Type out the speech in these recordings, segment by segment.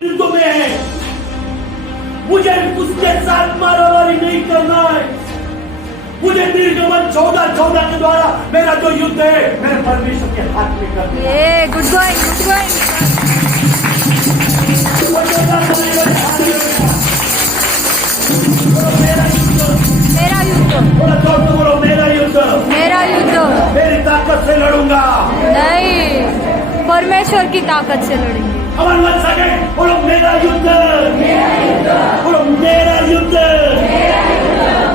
युद्ध में है, मुझे उसके साथ मारामारी नहीं करना है। मुझे निर्गमन 14:14 के द्वारा मेरा जो युद्ध है मेरे परमेश्वर के हाथ में कर दिया। ये गुड गोइंग गुड गोइंग। मेरा युद्ध, बोलो जोर से बोलो, मेरा युद्ध, मेरा युद्ध मेरी ताकत से लड़ूंगा नहीं, परमेश्वर की ताकत से लड़ेंगे। अमन मत सके, बोलो मेरा युद्ध, बोलो मेरा युद्ध,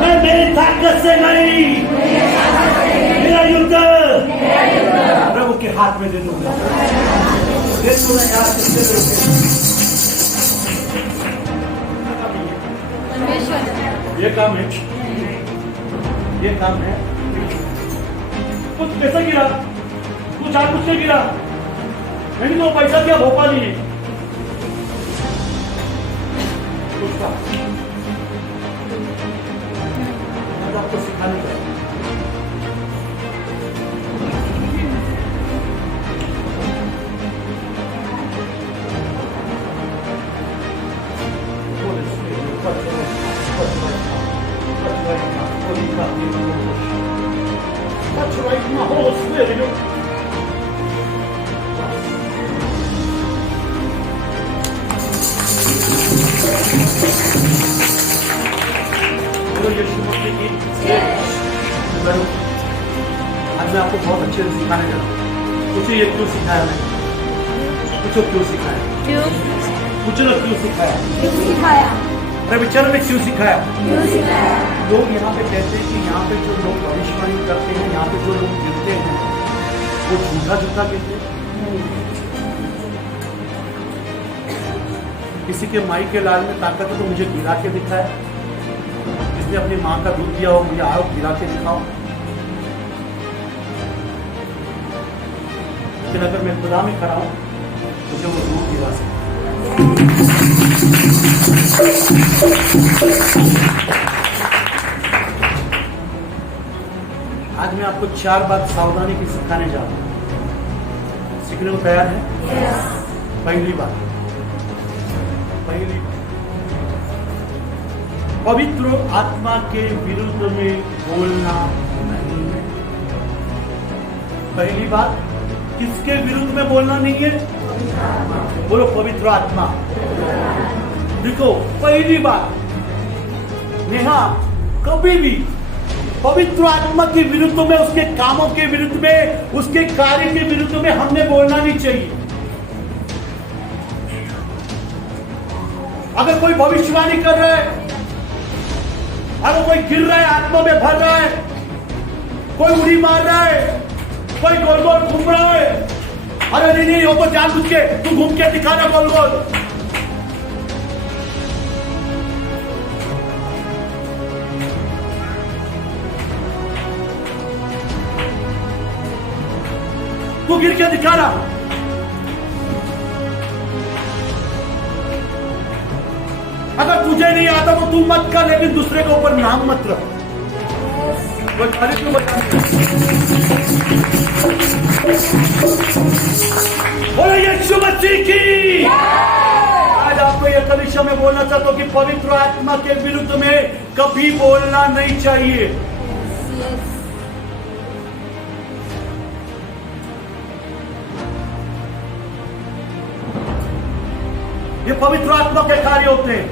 मैं मेरी ताकत से नहीं, मेरा युद्ध प्रभु के हाथ में दे दूंगा। दे दूंगा यार, किससे लड़ोगे? परमेश्वर ये काम है, ये काम है। कुछ कैसे गिरा, तू चार कुछ से गिरा, मैंने तो पैसा दिया भोपाल ही उसका आपको सिखाने का Touch right in my whole spirit, you know. आज मैं आपको बहुत अच्छे से सिखाने जा रहा हूँ। पूछो ये क्यों सिखाया मैंने? पूछो क्यों सिखाया? क्यों पूछो ना क्यों सिखाया? क्यों सिखाया? अरे विचार में क्यों सिखाया? क्यों सिखाया? लोग यहाँ पे कहते हैं कि यहाँ पे जो लोग भविष्यवाणी करते हैं, यहाँ पे जो लोग गिरते हैं वो झूठा झूठा कहते हैं। किसी के माई के लाल में ताकत है तो मुझे गिरा के दिखाया, जिसने अपनी माँ का दूध दिया हो मुझे आओ गिरा के दिखाओ। लेकिन अगर मैं खुदा में खड़ा हूं मुझे वो दूध गिरा सकता। आज मैं आपको 4 बात सावधानी की सिखाने जा रहा हूं। सीखने को तैयार है? पहली बात, पवित्र आत्मा के विरुद्ध में बोलना नहीं है। पहली बात, किसके विरुद्ध में बोलना नहीं है? बोलो पवित्र आत्मा। देखो पहली बात, नेहा कभी भी पवित्र आत्मा के विरुद्ध में, उसके कामों के विरुद्ध में, उसके कार्य के विरुद्ध में हमने बोलना नहीं चाहिए। अगर कोई भविष्यवाणी कर रहा है, अगर कोई गिर रहा है, आत्मा में भर रहा है, कोई उड़ी मार रहा है, कोई गोल गोल घूम रहा है, अरे नहीं नहीं वो तो जानबूझ के तू घूम के दिखा रहा गोल गोल। तू गिर के दिखा रहा। अगर तुझे नहीं आता तो तू मत कर, लेकिन दूसरे के ऊपर नाम मत रख। बोलो यीशु मसीह की। आज आपको ये कलीसिया में बोलना चाहता हूं कि पवित्र आत्मा के विरुद्ध में कभी बोलना नहीं चाहिए। ये पवित्र आत्मा के कार्य होते हैं।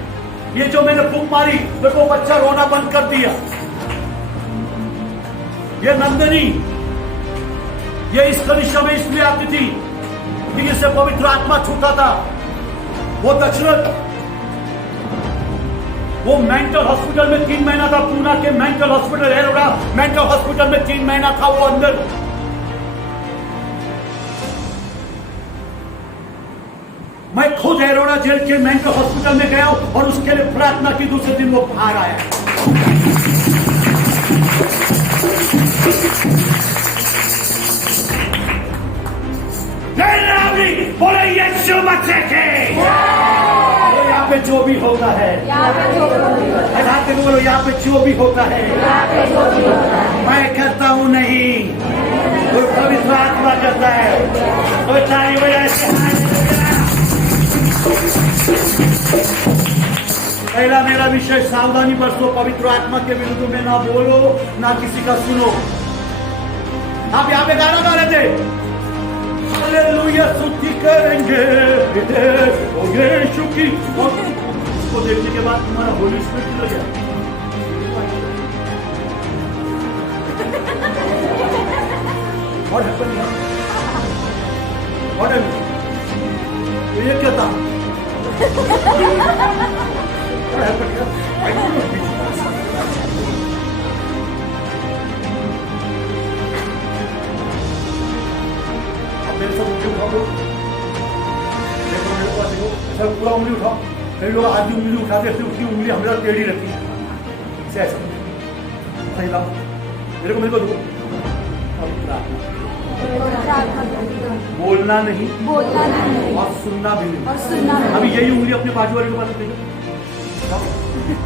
ये जो मैंने फूंक मारी तो वो बच्चा रोना बंद कर दिया, ये नंदनी ये इस कलीसिया में इसलिए आती थी कि इसे पवित्र आत्मा छूता था। वो दशरथ वो मेंटल हॉस्पिटल में 3 महीना था, पूना के मेंटल हॉस्पिटल हेरोडा मेंटल हॉस्पिटल में 3 महीना था वो अंदर। मैं खुद हेरोडा जेल के मेंटल हॉस्पिटल में गया और उसके लिए प्रार्थना की। दूसरे दिन वो बाहर आया। बोले यीशु मसीह के। यहाँ पे जो भी होता है, बोलो यहाँ पे जो भी होता है मैं करता हूँ नहीं, वो पवित्र आत्मा करता है। तो ताली बजा के पहला मेरा विषय सावधानी बरसो, पवित्र आत्मा के विरुद्ध में ना बोलो ना किसी का सुनो। आप यहाँ पे गाना गा रहे थे, हालेलुया स्तुति करेंगे ओ यीशु की। उसको देखने के बाद तुम्हारा होली स्पिरिट लग गया। What happened here? What happened? ये क्या था? What happened here? I don't know. अब मेरे साथ उंगली उठाओ, देखो मेरे पास देखो, ऐसा पूरा उंगली उठाओ। कई लोग आधी उंगली उठाते हैं, उसकी उंगली हमेशा टेढ़ी रखती है, ऐसा सही बात। मेरे को देखो, बोलना नहीं और सुनना भी नहीं। अभी यही उंगली अपने बाजू वाले के पास देखो,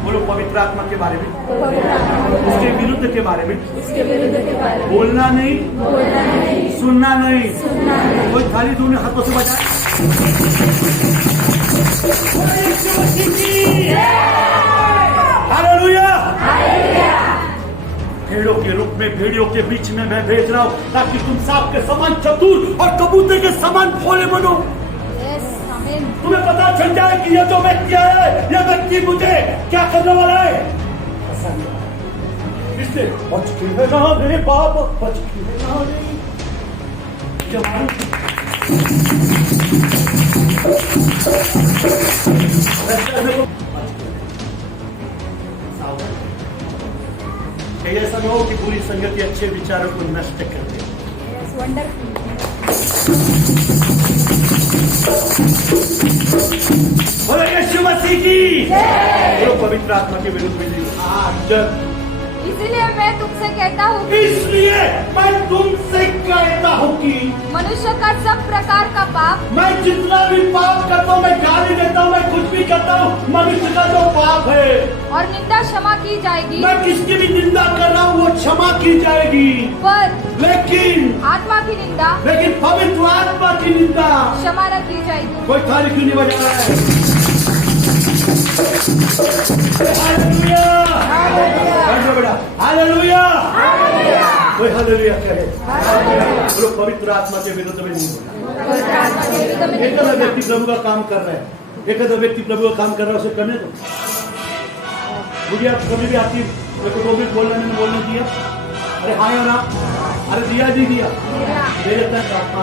बोलो पवित्र आत्मा के बारे में, उसके विरुद्ध के बारे में बोलना नहीं, सुनना नहीं। कोई थाली दूर हाथों से बजाए। हालेलुया। भेड़ों के रूप में भेड़ियों के बीच में मैं भेज रहा हूँ, ताकि तुम सांप के समान चतुर और कबूतर के समान भोले बनो। तुम्हें पता चल जाए कि ये जो व्यक्ति है, ये व्यक्ति मुझे क्या करने वाला है। इसलिए बच के रहना रे बाप, बच के रहना रे। ऐसा न हो कि बुरी संगति अच्छे विचारों को नष्ट कर दे। बोलो यीशु मसीह की। बोलो पवित्र आत्मा के विरुद्ध में नहीं। इसलिए मैं तुमसे कहता हूँ कि मनुष्य का सब प्रकार का पाप, मैं जितना भी पाप करता हूँ, मैं गाली देता हूँ, मैं कुछ भी करता हूँ, मनुष्य का जो पाप है और निंदा क्षमा की जाएगी। मैं किसकी भी निंदा कर रहा हूँ वो क्षमा की जाएगी, पर लेकिन आत्मा की निंदा, लेकिन पवित्र आत्मा की निंदा क्षमा न की जाएगी। कोई थाली क्यों नहीं बजा रहा है? हालेलुया, हालेलुया, कोई हालेलुया कहे। बोलो पवित्र आत्मा के विरुद्ध में नहीं बोलना। एक अदर व्यक्ति प्रभु का काम कर रहा है, एक अदर व्यक्ति प्रभु का काम कर रहा है, उसे करने दो। मुझे आप कभी भी आती मेरे को भी बोलने में बोलने दिया, अरे हाँ या ना, अरे दिया नहीं दिया, दे देता है आत्मा।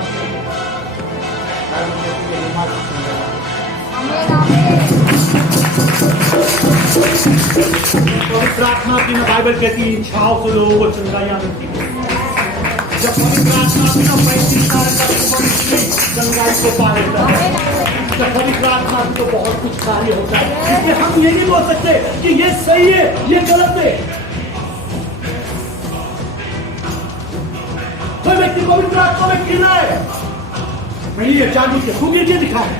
पवित्र आत्मा की ना बाइबल कहती है इच्छाओं से लोगों को चंगाइयां मिलती है। जब पवित्र आत्मा की ना 35 साल का चंगाई को पा लेता है, जब पवित्र आत्मा की तो बहुत कुछ कार्य होता है। इसलिए हम ये नहीं बोल सकते कि ये सही है ये गलत है। कोई व्यक्ति पवित्र आत्मा में गिरना है, नहीं है चांदी के तू गिर के दिखा है।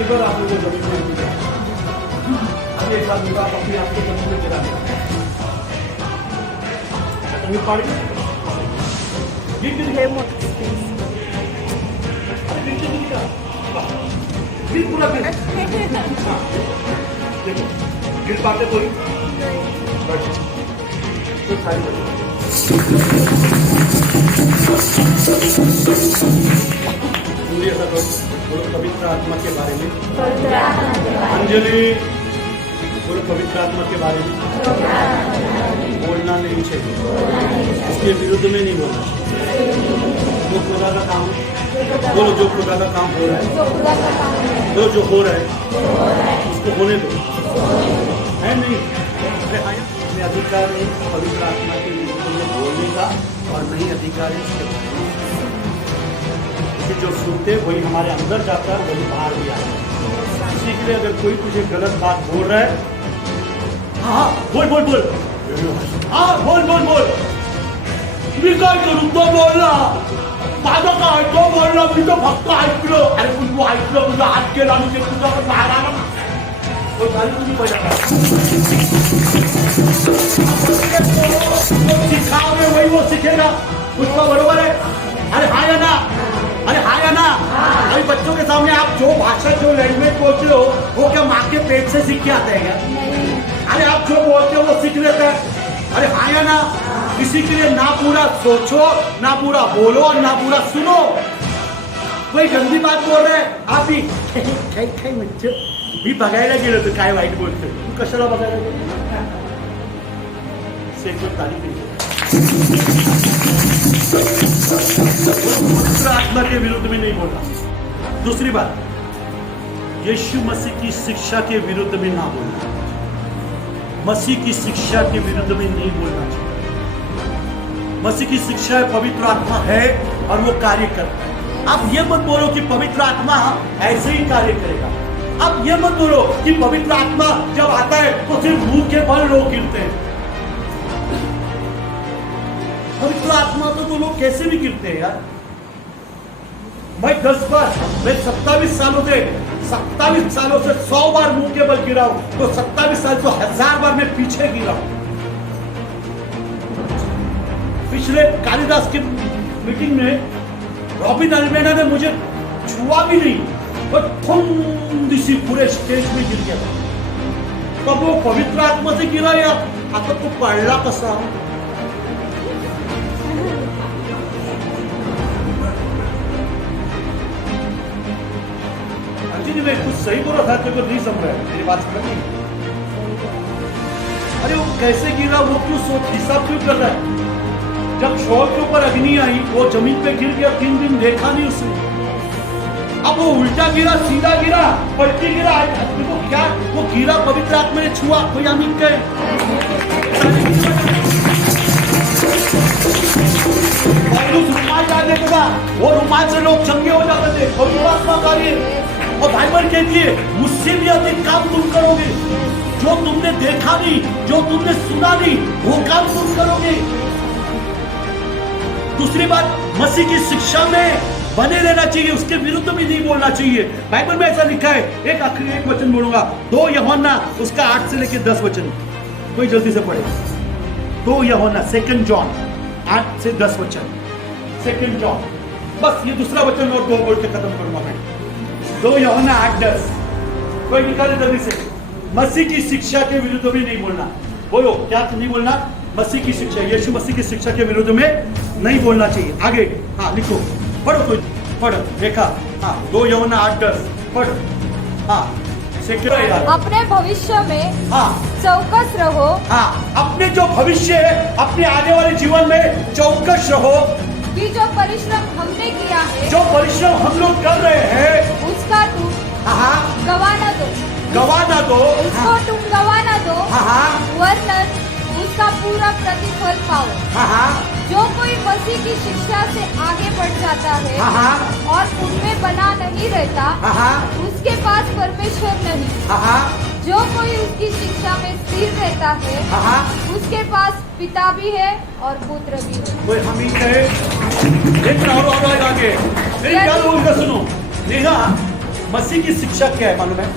इधर आप लोगों को जमीन में अभी एक बार मुझे अपनी आपके जमीन में गिरा दिया जमीन पाड़ गई गिर के दिखाए मोट गिर के दिखा गिर पूरा गिर देखो गिर पाते कोई तो सारी बोलो पवित्र आत्मा के बारे में। अंजलि बोलो पवित्र आत्मा के बारे में बोलना नहीं चाहिए, उसके विरुद्ध में नहीं बोलना चाहिए। जो खुदा का काम बोलो, जो खुदा का काम हो रहा है, जो हो रहा है उसको होने दो, है नहीं। हमें अधिकार नहीं पवित्र आत्मा के विरुद्ध में बोलने का, और नहीं अधिकार है इसके बारे में। जो सुनते वही हमारे अंदर जाता है, वही बाहर भी आता है। इसी के लिए अगर कोई तुझे गलत बात बोल रहा है, हाँ बोल बोल बोल, हाँ बोल बोल बोल, काय करू तो बोलला, माझं काय तो बोलला, मी तो फक्त ऐकलो। अरे तू ऐकलं, तुझा हात केला, मी तुझा बाहेर आला, वो झाली तुझी पहिला सिखावे वही वो सीखेगा। पुष्पा बरोबर है? अरे हाँ या ना? अरे हाँ या ना? अभी बच्चों के सामने आप जो भाषा जो लैंग्वेज बोलते हो वो क्या माँ के पेट से सीख के आते हैं क्या? अरे आप जो बोलते हो वो सीख लेते हैं। अरे हाँ या ना? किसी के लिए ना पूरा सोचो, ना पूरा बोलो और ना पूरा सुनो। कोई गंदी बात बोल रहे हैं आप भी काय म्हणजे मी बघायला गेलो तर काय वाईट बोलतोय, तू कशाला बघायला गेलो? सेकंड तारीख आत्मा के विरुद्ध में नहीं बोलना। दूसरी बात, यीशु मसीह की शिक्षा के विरुद्ध में ना बोलना। मसीह की शिक्षा के विरुद्ध में नहीं बोलना चाहिए। मसीह की शिक्षा पवित्र आत्मा है और वो कार्य करता है। आप ये मत बोलो कि पवित्र आत्मा ऐसे ही कार्य करेगा। आप ये मत बोलो कि पवित्र आत्मा जब आता है तो सिर्फ मुंह के बल लोग गिरते हैं। पवित्र आत्मा तो लोग कैसे भी गिरते हैं यार। मैं 10 बार, मैं 27 सालों से 100 बार मुंह के बल गिरा हूं, तो 27 साल तो 1000 बार मैं पीछे गिरा हूं। पिछले कालिदास की मीटिंग में रॉबिन अल्मेडा ने मुझे छुआ भी नहीं और थोड़ी सी पूरे स्टेज में गिर गया। तब वो पवित्र आत्मा से गिरा या आता तो पडला कसा? अर्जुन मैं कुछ सही बोला था, तेरे को नहीं समझ रहा है मेरी बात समझ नहीं। अरे वो कैसे गिरा वो क्यों सोच हिसाब क्यों कर रहा है? जब शॉल के ऊपर अग्नि आई वो जमीन पे गिर गया, 3 दिन देखा नहीं उसने। अब वो उल्टा गिरा, सीधा गिरा, पलटी गिरा, तो क्या वो गिरा पवित्र आत्मा ने छुआ? कोई आमीन कहे? रुमाल डाल देता था, वो रुमाल से लोग चंगे हो जाते थे। पवित्र आत्मा कार्य और बाइबल कहती है मुझसे भी अधिक काम तुम करोगे। जो तुमने देखा नहीं, जो तुमने सुना नहीं, वो काम तुम करोगे। दूसरी बात, मसीह की शिक्षा में बने रहना चाहिए, उसके विरुद्ध भी नहीं बोलना चाहिए। बाइबल में ऐसा लिखा है, एक आखिरी एक वचन बोलूंगा, 2 यूहन्ना उसका 8 से लेकर 10 वचन, कोई जल्दी से पढ़े। 2 यूहन्ना 2 जॉन 8 से 10 वचन, 2 जॉन, बस ये दूसरा वचन और 2 बोल के खत्म करूंगा मैं। 2 यूहन्ना 8-10, कोई निकाले जल्दी से। मसीह की शिक्षा के विरुद्ध भी नहीं बोलना। बोलो क्या नहीं बोलना? मसीह की शिक्षा, यीशु मसीह की शिक्षा के विरुद्ध में नहीं बोलना चाहिए। आगे हाँ लिखो, पढ़ो, कोई पढ़ देखा। हाँ 2 यूहन्ना 8-10 पढ़। हाँ अपने भविष्य में हाँ चौकस रहो। हाँ अपने जो भविष्य है, अपने आने वाले जीवन में चौकस रहो कि जो परिश्रम हमने किया है, जो परिश्रम हम लोग कर रहे हैं, उसका तुम गवा न दो, उसको तुम गवा न दो, वरन उसका पूरा प्रतिफल पाओ। जो कोई मसीह की शिक्षा से आगे बढ़ जाता है और उनमें बना नहीं रहता, उसके पास परमेश्वर नहीं। जो कोई उसकी शिक्षा में स्थिर रहता है, उसके पास पिता भी है और पुत्र भी है। कोई हम ही कहे और आगे मेरी क्या बोलूंगा, सुनो। नेहा, मसीह की शिक्षा क्या है मालूम है?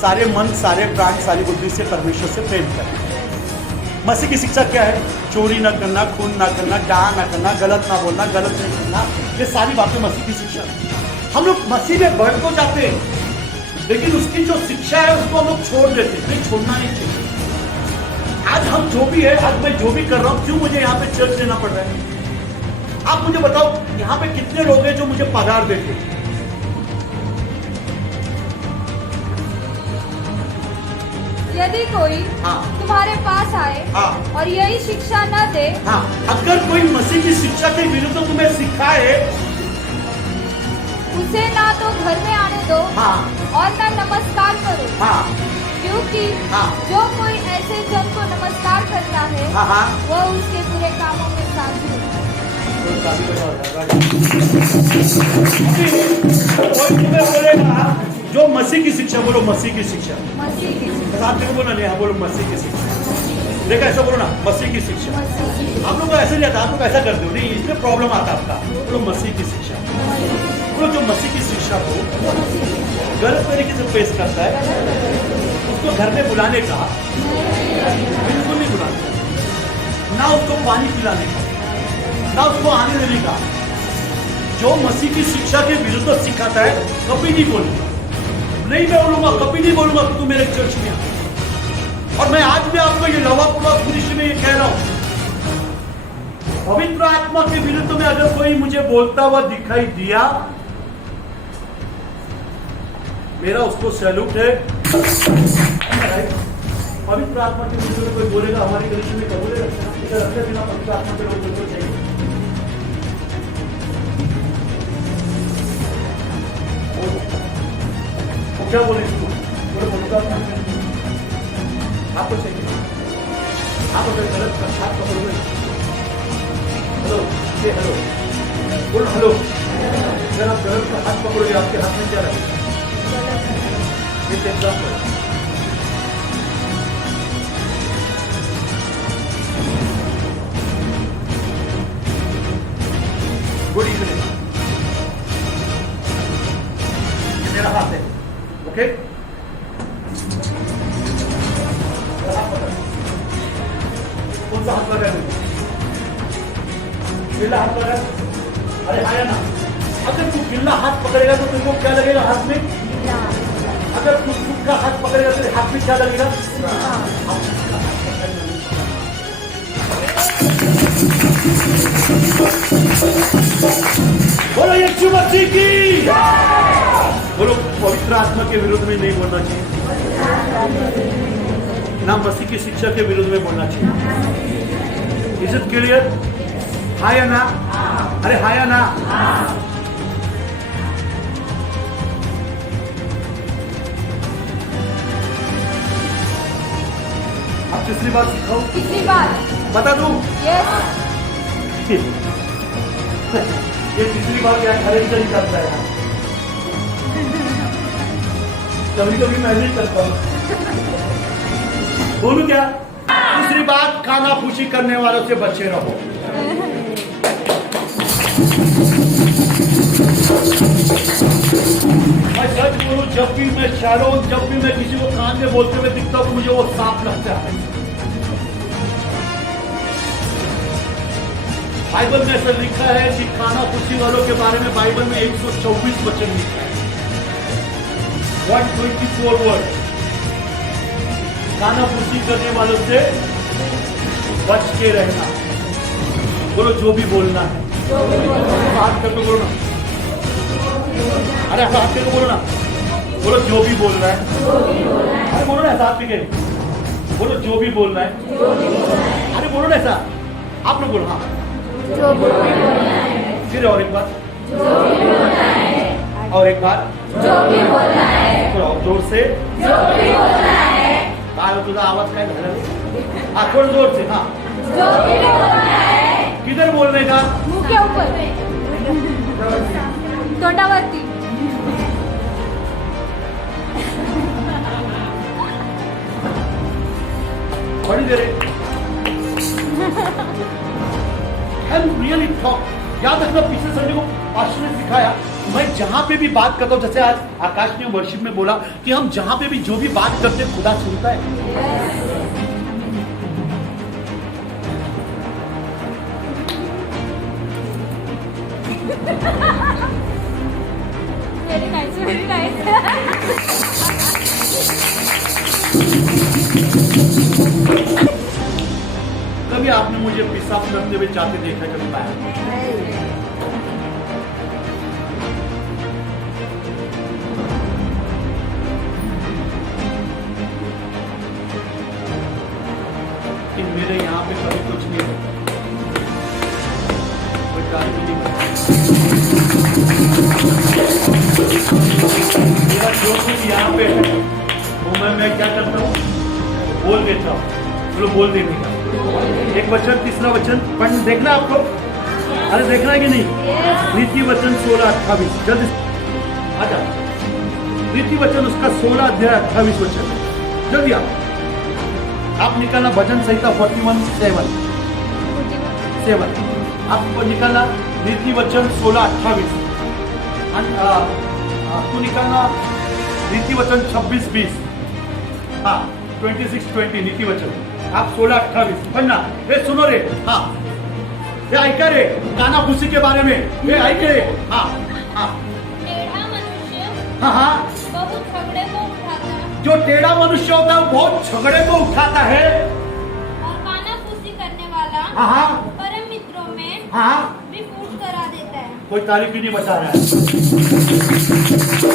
सारे मन, सारे प्राण, सारी बुद्धि से परमेश्वर से प्रेम करना। मसीह की शिक्षा क्या है? चोरी ना करना, खून ना करना, डाह ना करना, गलत ना बोलना, गलत नहीं करना, ये सारी बातें मसीह की शिक्षा। हम लोग मसीह में बढ़ तो जाते हैं, लेकिन उसकी जो शिक्षा है उसको हम लोग छोड़ देते हैं। नहीं, छोड़ना नहीं चाहिए। आज हम जो भी है, आज मैं जो भी कर रहा हूँ, क्यों मुझे यहाँ पे चर्च देना पड़ रहा है? आप मुझे बताओ, यहाँ पे कितने लोग हैं जो मुझे पगार देते हैं? यदि कोई तुम्हारे पास आए और यही शिक्षा न दे, अगर कोई मसीह की शिक्षा के विरुद्ध तुम्हें सिखाए, उसे ना तो घर में आने दो और ना नमस्कार करो, क्योंकि जो कोई ऐसे जन को नमस्कार करता है वह उसके बुरे कामों में साझी होता है। कोई तुम्हें बोलेगा जो मसीह की शिक्षा, बोलो मसीह की शिक्षा, मसीह की शिक्षा, आप देखो बोलो नहीं, बोलो मसीह की शिक्षा। देखा ऐसा बोलो ना, मसीह की शिक्षा। आप लोग ऐसे नहीं आता, आप लोग ऐसा करते हो, नहीं इसमें प्रॉब्लम आता है आपका। बोलो मसीह की शिक्षा। बोलो जो मसीह की शिक्षा को गलत तरीके से पेश करता है, उसको घर में बुलाने का बिल्कुल नहीं बुलाना, ना उसको पानी पिलाने का, ना उसको आने देने का। जो मसीह की शिक्षा के विरुद्ध सिखाता है कभी नहीं बोलूंगा, नहीं मैं बोलूंगा, कभी नहीं बोलूंगा कि तू मेरे चर्च में आ। और मैं आज भी आपको ये लवापूर्वक दृश्य में ये कह रहा हूं, पवित्र आत्मा के विरुद्ध में अगर कोई मुझे बोलता हुआ दिखाई दिया, मेरा उसको सैल्यूट है। पवित्र आत्मा के विरुद्ध में कोई बोलेगा हमारे कलीसिया में, क्या बोलेगा? इधर रखते बिना पवित्र आत्मा के लोग बोलते चाहिए। क्या बोले इसको? बोले पवित्र आत्मा आपको चाहिए, आप अगर गलत का हाथ पकड़ोगे, हेलो ये हेलो बोलो हेलो, अगर आप गलत का हाथ पकड़ोगे आपके हाथ में क्या रहेगा? एग्जाम्पल, गुड इवनिंग, ये मेरा हाथ है, ओके? कौन सा हाथ लगा है? गिल्ला हाथ लगा? अरे आया ना, अगर तू गिल्ला हाथ पकड़ेगा तो तुमको क्या लगेगा हाथ में? अगर तू सूखा हाथ पकड़ेगा तो हाथ में क्या लगेगा? बोलो यीशु मसीह की। बोलो पवित्र आत्मा के विरुद्ध में नहीं बोलना चाहिए, ना मसीह की शिक्षा के विरुद्ध में बोलना चाहिए। Is it clear? हाँ या ना? अरे हाँ या ना? अब तीसरी बात सिखाओ। तीसरी बात बता दूं? यस। ये तीसरी बात क्या हरेक जन करता है, कभी कभी मैं भी करता हूँ। बोलूं क्या? तीसरी बात, कानाफूसी करने वालों से बचे रहो। मैं सच बोलूं, जब भी मैं शहरों, जब भी मैं किसी को कान में बोलते हुए दिखता हूं, मुझे वो सांप लगता है। बाइबल में ऐसा लिखा है कि कानाफूसी वालों के बारे में बाइबल में 124 वचन लिखा है, 124 वर्ड। कानाफूसी करने वालों से बच के रहना। बोलो जो भी बोलना है, हाथ करके बोलो ना, अरे ऐसा हाथ करके बोलो ना, बोलो जो भी बोल रहा है, अरे बोलो ना ऐसा हाथ के, बोलो जो भी बोल रहा है, अरे बोलो ना ऐसा, आप लोग बोलो हाँ, फिर और एक बार, और एक बार, थोड़ा और जोर से, तुझा आवाज काय झाला? हाँ थोड़ा जोर से, हाँ किधर बोलने का? मुंह के ऊपर, तोंडावरती। बड़ी देर रियली टॉक। याद रखना, पिछले संडे को पास्टर ने सिखाया, मैं जहां पे भी बात करता हूं, जैसे आज आकाश ने वर्शिप में बोला कि हम जहां पे भी जो भी बात करते हैं खुदा सुनता है। Very nice, very nice. कभी आपने मुझे पेशाब करते हुए जाते देखा है कभी बाहर? कि मेरे यहाँ पे कभी कुछ नहीं होता, कोई कार्य भी नहीं होता। मेरा जो कुछ यहाँ पे है वो मैं क्या करता हूँ, बोल देता हूँ। चलो बोल देने का एक वचन, तीसरा वचन पढ़ देखना आपको, अरे देखना है कि नहीं? नीति वचन 16-28 जल्दी आजा। नीति वचन उसका 16 अध्याय 28 वचन, जल्दी आप निकालना। भजन संहिता 41:7 आपको निकालना। नीति वचन 16-28 आपको निकालना। नीति वचन 26-20, हाँ 26-20 नीति वचन। आप 16-28 पढ़ना। रे सुनो रे, हाँ हे ऐका रे कानाफूसी के बारे में, हे ऐक रे. हाँ हाँ टेढ़ा मनुष्य हाँ हाँ. बहुत झगड़े को उठाता जो टेढ़ा मनुष्य होता है वो बहुत झगड़े को उठाता है. और कानाफूसी करने वाला हाँ हाँ परम मित्रों में हाँ. भी फूट करा देता है। कोई तारीफ ही नहीं बचा रहा है. जो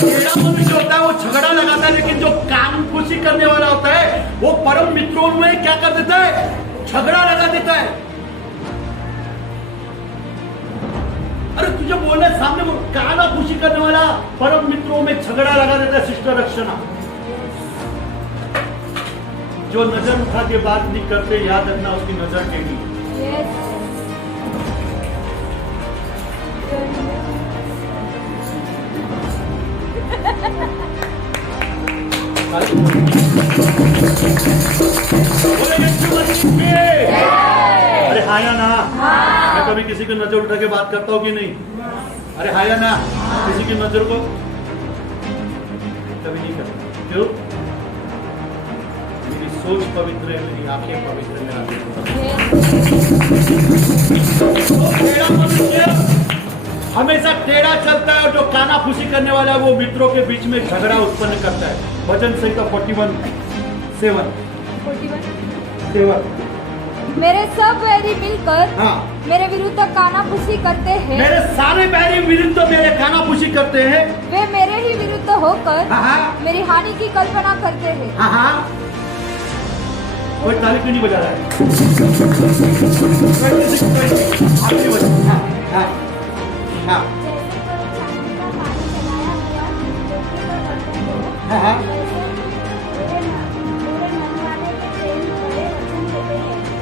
टेढ़ा मनुष्य होता है वो झगड़ा लगाता है, लेकिन जो कानफूसी करने वाला होता है वो परम मित्रों में क्या कर देता है? झगड़ा लगा देता है. अरे तुझे बोलना है सामने वो कानाफूसी करने वाला परम मित्रों में झगड़ा लगा देता है. सिस्टर रक्षणा, जो नजर उठा के बात नहीं करते, याद रखना उसकी नजर टेढ़ी. अरे हाँ या ना? मैं कभी किसी की नजर उठा के बात करता हूँ कि नहीं? अरे हाँ या ना? किसी की नजर को कभी नहीं करता. क्यों? मेरी सोच पवित्र है, मेरी आंखें पवित्र है, मेरा दिल पवित्र है. टेढ़ा मनुष्य हमेशा टेढ़ा चलता है, और जो कानाफूसी करने वाला है वो मित्रों के बीच में झगड़ा उत्पन्न करता है. भजन संहिता 41:7. मेरे सब बैरी मिलकर हाँ. मेरे विरुद्ध कानाफूसी करते हैं। मेरे सारे बैरी विरुद्ध मेरे कानाफूसी करते हैं. वे मेरे ही विरुद्ध होकर हाँ हाँ मेरी हानि की कल्पना करते हैं। हाँ हाँ. कोई ताली क्यों नहीं बजा रहा है? आपने बजा. हाँ हाँ हाँ हाँ हाँ.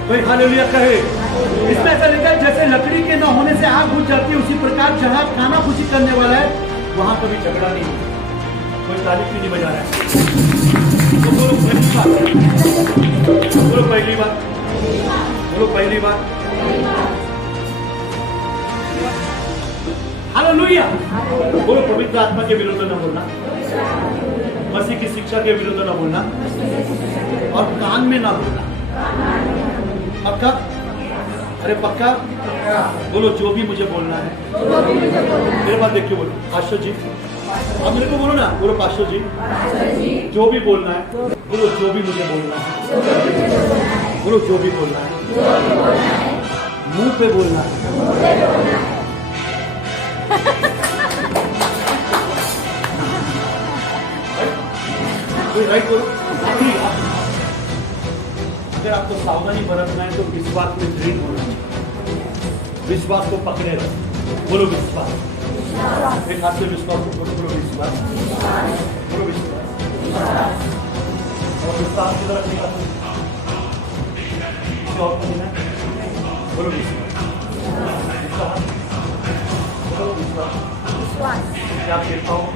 कोई हालेलुया कहे. इसमें ऐसा लिखा है, जैसे लकड़ी के न होने से आग बुझ जाती है, उसी प्रकार जहाँ कानाफूसी करने वाला है वहां कभी झगड़ा नहीं होता. कोई ताली क्यों नहीं बजा रहा है? तो बोलो पहली बात, बोलो पहली बात, बोलो पहली बात. हालेलुया. बोलो पवित्र आत्मा के विरुद्ध न बोलना, मसीह की शिक्षा के विरुद्ध न बोलना, और कान में ना बोलना. पक्का? अरे पक्का? बोलो जो भी मुझे बोलना है. मेरे पास देखिए, बोलो पास्टर जी. अब मेरे को बोलो ना, बोलो पास्टर जी जो भी बोलना है. बोलो जो भी मुझे बोलना है. बोलो जो भी बोलना है. मुंह पे बोलना है. कोई राइट बोलो. अगर आपको सावधानी बरतना है तो विश्वास में दृढ़ होना है. विश्वास को पकड़े रहो. बोलो विश्वास. एक हाथ से विश्वास को बोलो. बोलो विश्वास. बोलो विश्वास. और विश्वास की तरफ निकाल. बोलो विश्वास. बोलो विश्वास. क्या कहता हूँ?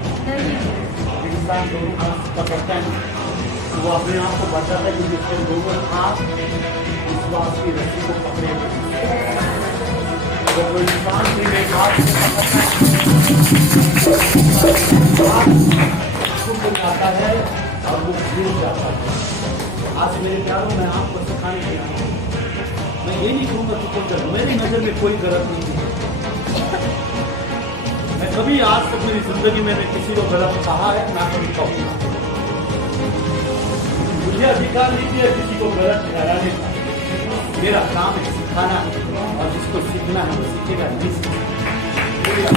इंसान दोनों हाथ पकड़ता है, वो अपने आप को बचाता है, क्योंकि उसके दोनों हाथ विश्वास की रस्सी को पकड़े हुए. तो जो इंसान मेरे हाथ से पकड़ता जाता है और वो गिर जाता है. आज मेरे प्यारों में आपको सिखाने के लिए मैं ये नहीं कहूँगा कि कोई गलत, मेरी नजर में कोई गलत नहीं है. मैं कभी आज तक मेरी जिंदगी में किसी को गलत कहा है ना कभी कहूँगा. मुझे अधिकार नहीं दिया किसी को गलत ठहराने का. मेरा काम है सिखाना, और जिसको सीखना है वो सीखेगा. नहीं सीखेगा.